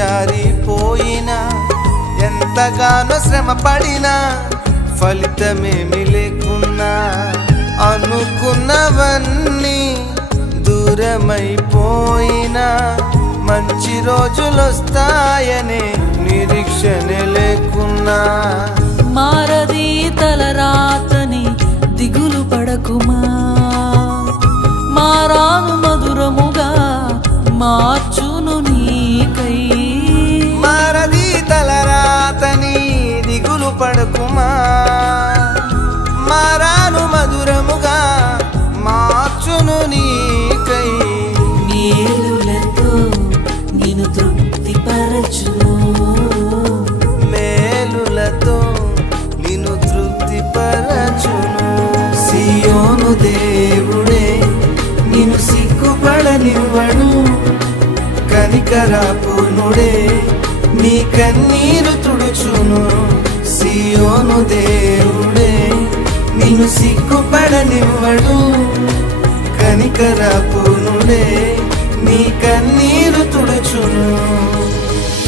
జారిపోయినా ఎంతగానో శ్రమ పడినా ఫలితమేమి లేకున్నా అనుకున్నవన్నీ దూరమైపోయినా మంచి రోజులొస్తాయనే నిరీక్షణ లేకున్నా మారది తలరాతని దిగులు పడకుమా మారాను మధురముగా మార్చును నీకై మారది తలరాతని దిగులు పడకుమా మారాను మధురముగా మార్చును నీకై మేలులతో నిన్ను తృప్తిపరచును మేలులతో నిన్ను తృప్తిపరచును సియోను దేవుడే నిన్ను సిగ్గుపడనివ్వడు కనికరపూర్ణుడే నీ కన్నీరు తుడుచును సియోను దేవుడే నిన్ను సిగ్గుపడనివ్వడు కనికరపూర్ణుడే నీ కన్నీరు తుడుచును